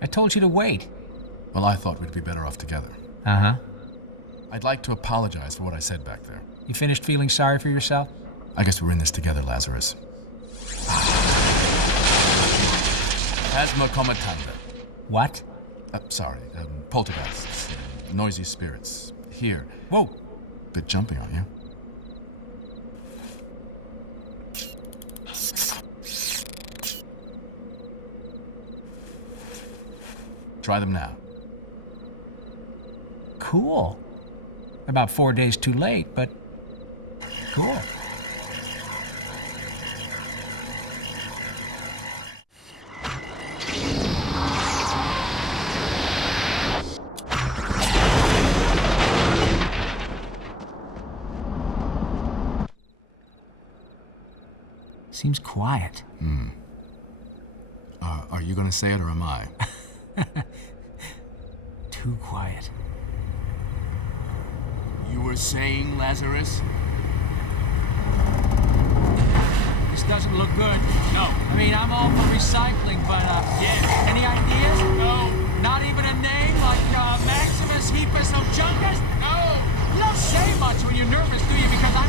I told you to wait. Well, I thought we'd be better off together. Uh-huh. I'd like to apologize for what I said back there. You finished feeling sorry for yourself? I guess we're in this together, Lazarus. Asthma-comatanda. What? Sorry, poltergeists. Noisy spirits. Here. Whoa! Bit jumpy on you. Try them now. Cool. About 4 days too late, but cool. Seems quiet. Are you gonna say it or am I? Too quiet. You were saying, Lazarus? This doesn't look good. No. I mean, I'm all for recycling, but, Yeah. any ideas? No. Not even a name like, Maximus Heapus of Junkus? No. You don't say much when you're nervous, do you? Because I'm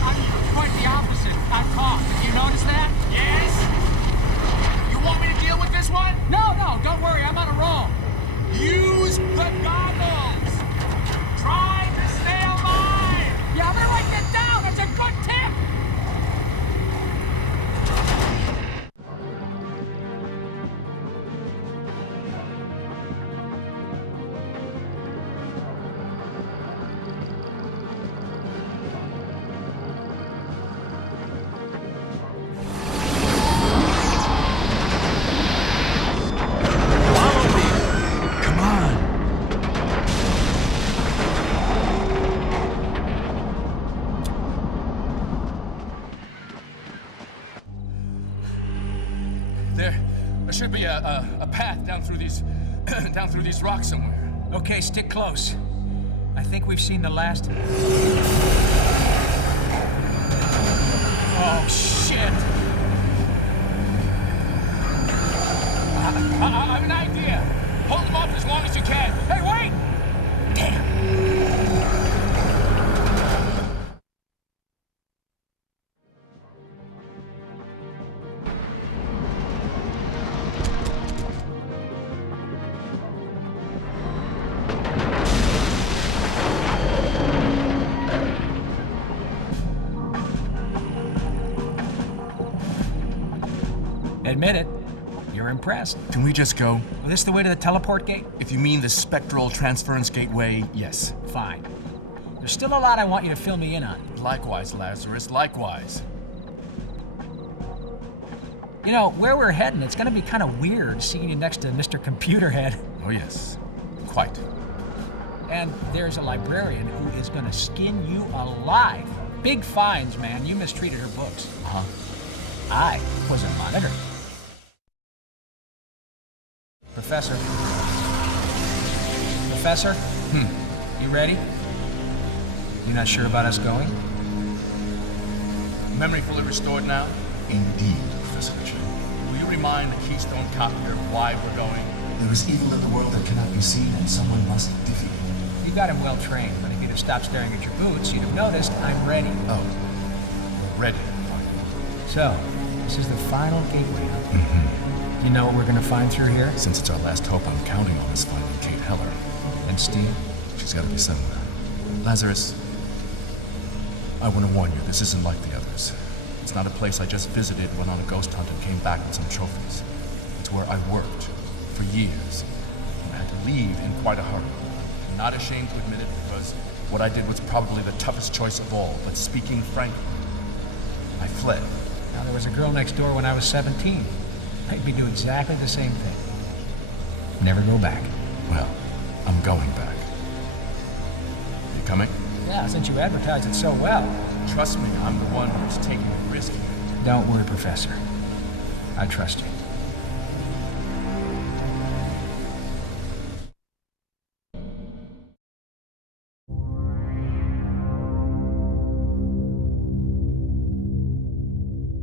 quite the opposite. I cough. You notice that? Yes? You want me to deal with this one? No, don't worry. I'm on a roll. Use the goggles! Try to stay alive! Yeah, I'm gonna write that down. That's a good tip. There should be a path down through these down through these rocks somewhere. Okay, stick close. I think we've seen the last. Oh, shit! I have an idea. Hold them off as long as you can. Hey, wait! Damn. Admit it. You're impressed. Can we just go? Well, this the way to the teleport gate? If you mean the spectral transference gateway, yes. Fine. There's still a lot I want you to fill me in on. Likewise, Lazarus, likewise. You know, where we're heading, it's gonna be kind of weird seeing you next to Mr. Computer Head. Oh, yes. Quite. And there's a librarian who is gonna skin you alive. Big fines, man. You mistreated her books. Uh-huh. I was a monitor. Professor? You ready? You not sure about us going? Memory fully restored now? Indeed, Professor Richard. Will you remind the Keystone copier why we're going? There is evil in the world that cannot be seen, and someone must defeat it. You got him well trained, but if you'd have stopped staring at your boots, you'd have noticed I'm ready. Oh. Ready. So, this is the final gateway, huh? You know what we're gonna find through here? Since it's our last hope, I'm counting on us finding Kate Heller. And Steve? She's gotta be somewhere. Lazarus, I want to warn you, this isn't like the others. It's not a place I just visited, went on a ghost hunt, and came back with some trophies. It's where I worked for years and had to leave in quite a hurry. I'm not ashamed to admit it because what I did was probably the toughest choice of all, but speaking frankly, I fled. Now, there was a girl next door when I was 17. I'd be doing exactly the same thing. Never go back. Well, I'm going back. You coming? Yeah, since you advertised it so well. Trust me, I'm the one who's taking the risk here. Don't worry, Professor. I trust you.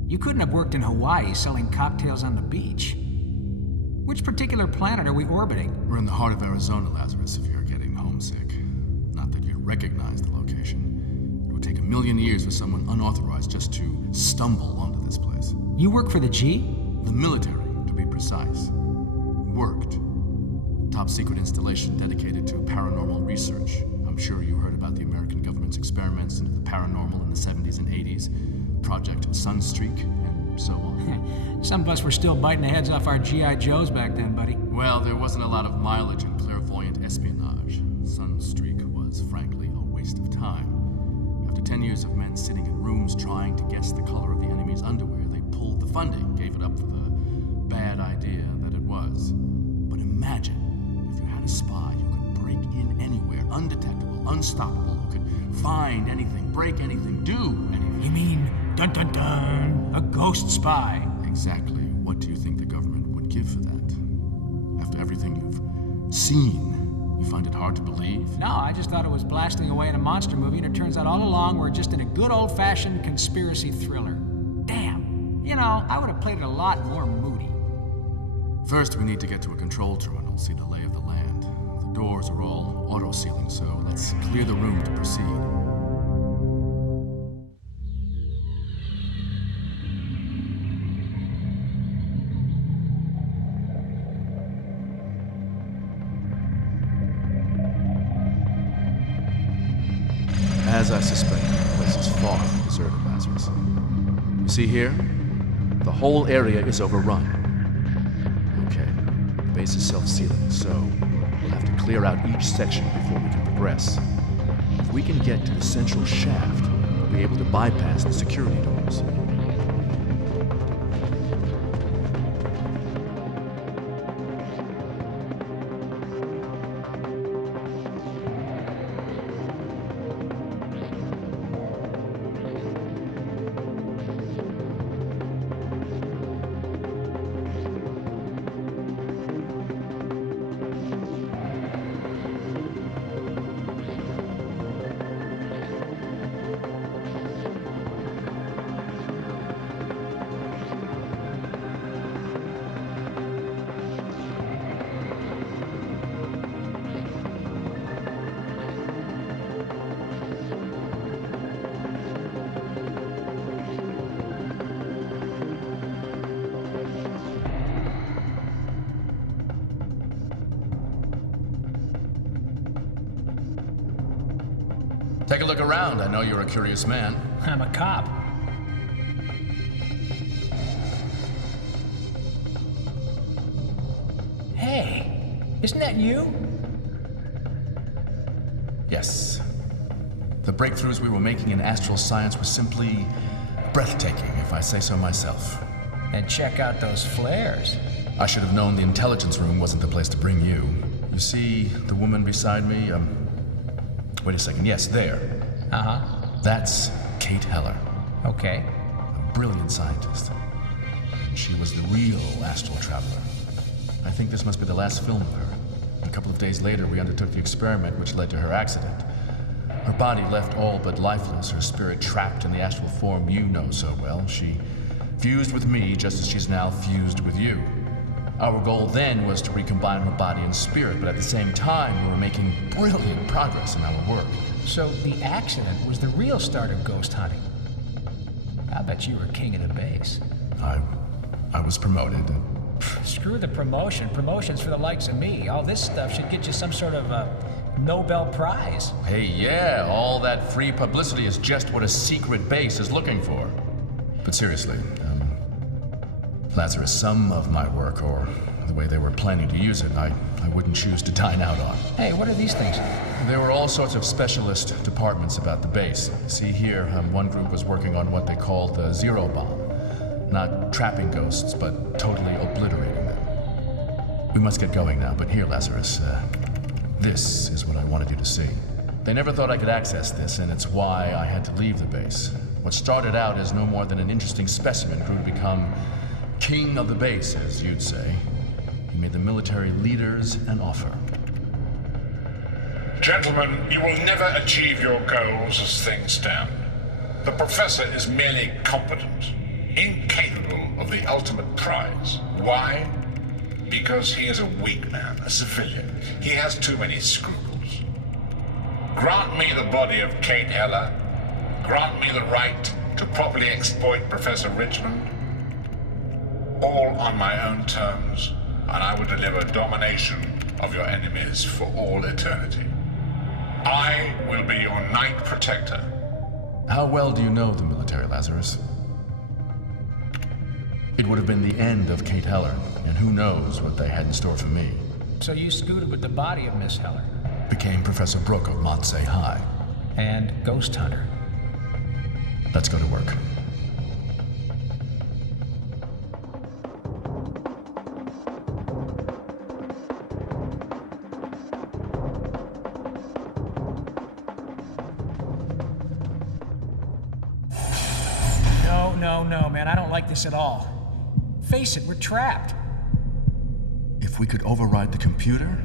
You couldn't have worked in Hawaii selling cocktails on the beach. Which particular planet are we orbiting? We're in the heart of Arizona, Lazarus, if you're getting homesick. Not that you'd recognize the location. It would take 1,000,000 years for someone unauthorized just to stumble onto this place. You work for the G? The military, to be precise. Worked. Top secret installation dedicated to paranormal research. I'm sure you heard about the American government's experiments into the paranormal in the 70s and 80s. Project Sunstreak, and so on. Some of us were still biting the heads off our G.I. Joes back then, buddy. Well, there wasn't a lot of mileage in clairvoyant espionage. Sunstreak was, frankly, a waste of time. After 10 years of men sitting in rooms trying to guess the color of the enemy's underwear, they pulled the funding, gave it up for the bad idea that it was. But imagine if you had a spy who could break in anywhere, undetectable, unstoppable, who could find anything, break anything, do anything. You mean, dun dun dun, a ghost spy? Exactly. What do you think the government would give for that? After everything you've seen, you find it hard to believe? No, I just thought it was blasting away in a monster movie, and it turns out all along we're just in a good old-fashioned conspiracy thriller. Damn. You know, I would have played it a lot more moody. First, we need to get to a control terminal, see the lay of the land. The doors are all auto-sealing, so let's clear the room to proceed. As I suspected, the place is far from deserted, Lazarus. You see here? The whole area is overrun. Okay, the base is self-sealing, so we'll have to clear out each section before we can progress. If we can get to the central shaft, we'll be able to bypass the security doors. Take a look around. I know you're a curious man. I'm a cop. Hey, isn't that you? Yes. The breakthroughs we were making in astral science were simply breathtaking, if I say so myself. And check out those flares. I should have known the intelligence room wasn't the place to bring you. You see the woman beside me? Wait a second. Yes, there. Uh-huh. That's Kate Heller. Okay. A brilliant scientist. She was the real astral traveler. I think this must be the last film of her. A couple of days later, we undertook the experiment which led to her accident. Her body left all but lifeless, her spirit trapped in the astral form you know so well. She fused with me just as she's now fused with you. Our goal then was to recombine her body and spirit, but at the same time, we were making brilliant progress in our work. So the accident was the real start of ghost hunting. I bet you were king of the base. I was promoted. Screw the promotion. Promotion's for the likes of me. All this stuff should get you some sort of Nobel Prize. Hey, yeah, all that free publicity is just what a secret base is looking for. But seriously, Lazarus, some of my work, or the way they were planning to use it, I wouldn't choose to dine out on. Hey, what are these things? There were all sorts of specialist departments about the base. See here, one group was working on what they called the zero bomb. Not trapping ghosts, but totally obliterating them. We must get going now, but here, Lazarus, this is what I wanted you to see. They never thought I could access this, and it's why I had to leave the base. What started out as no more than an interesting specimen grew to become king of the base, as you'd say. He made the military leaders an offer. Gentlemen, you will never achieve your goals as things stand. The professor is merely competent, incapable of the ultimate prize. Why? Because he is a weak man, a civilian. He has too many scruples. Grant me the body of Kate Heller. Grant me the right to properly exploit Professor Richmond. All on my own terms, and I will deliver domination of your enemies for all eternity. I will be your Knight Protector. How well do you know the military, Lazarus? It would have been the end of Kate Heller, and who knows what they had in store for me. So you scooted with the body of Miss Heller. Became Professor Brooke of Montsay High. And Ghosthunter. Let's go to work. No, man, I don't like this at all. Face it, we're trapped. If we could override the computer?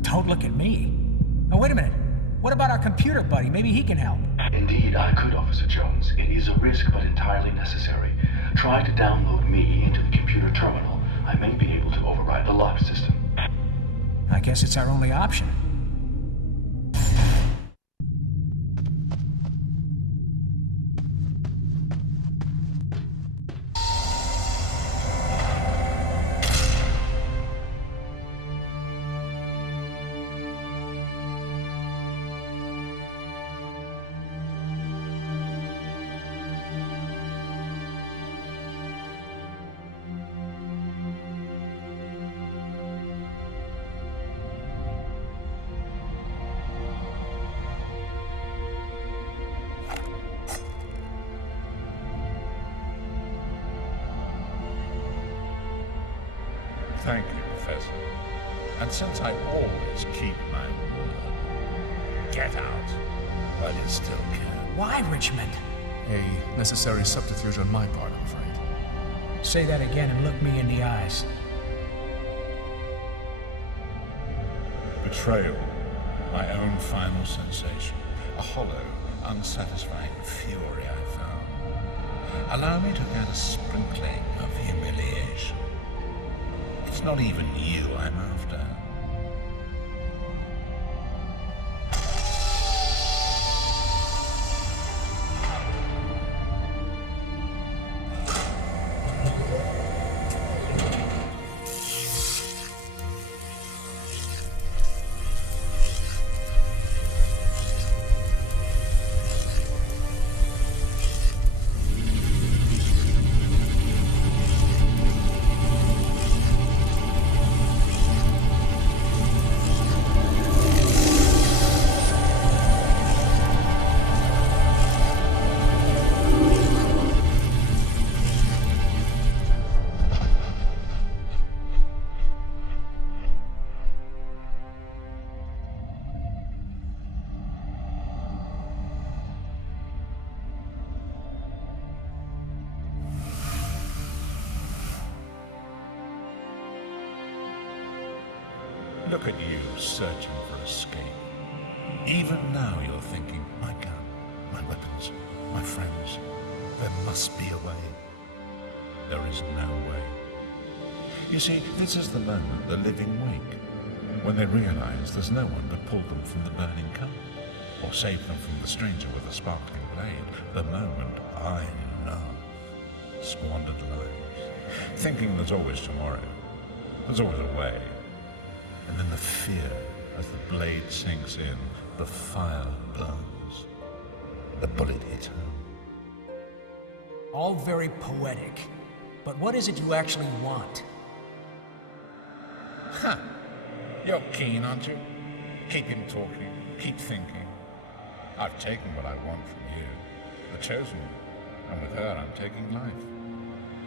Don't look at me. Oh, wait a minute. What about our computer buddy? Maybe he can help. Indeed, I could, Officer Jones. It is a risk, but entirely necessary. Try to download me into the computer terminal. I may be able to override the lock system. I guess it's our only option. Thank you, Professor. And since I always keep my word, get out while you still can. Why, Richmond? A necessary subterfuge on my part, I'm afraid. Say that again and look me in the eyes. Betrayal, my own final sensation. A hollow, unsatisfying fury I found. Allow me to add a sprinkling of humiliation. It's not even you I'm after. Look at you, searching for escape. Even now you're thinking, my gun, my weapons, my friends. There must be a way. There is no way. You see, this is the moment the living wake, when they realize there's no one to pull them from the burning cup, or save them from the stranger with a sparkling blade. The moment I love. Squandered lives. Thinking there's always tomorrow. There's always a way. And then the fear as the blade sinks in, the fire burns. The bullet hits home. All very poetic. But what is it you actually want? Huh. You're keen, aren't you? Keep him talking. Keep thinking. I've taken what I want from you. The chosen one. And with her, I'm taking life.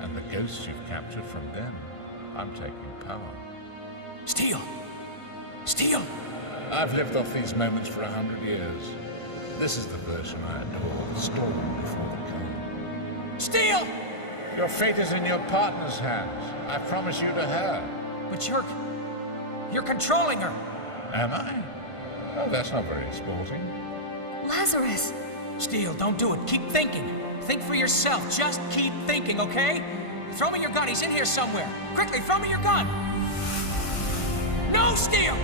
And the ghosts you've captured from them, I'm taking power. Steele! Steele! I've lived off these moments for 100 years. This is the version I adore, storming before the king. Steele! Your fate is in your partner's hands. I promise you to her. But you're controlling her! Am I? Oh, that's not very sporting. Lazarus! Steele, don't do it. Keep thinking. Think for yourself. Just keep thinking, okay? Throw me your gun. He's in here somewhere. Quickly, throw me your gun. No, Steel!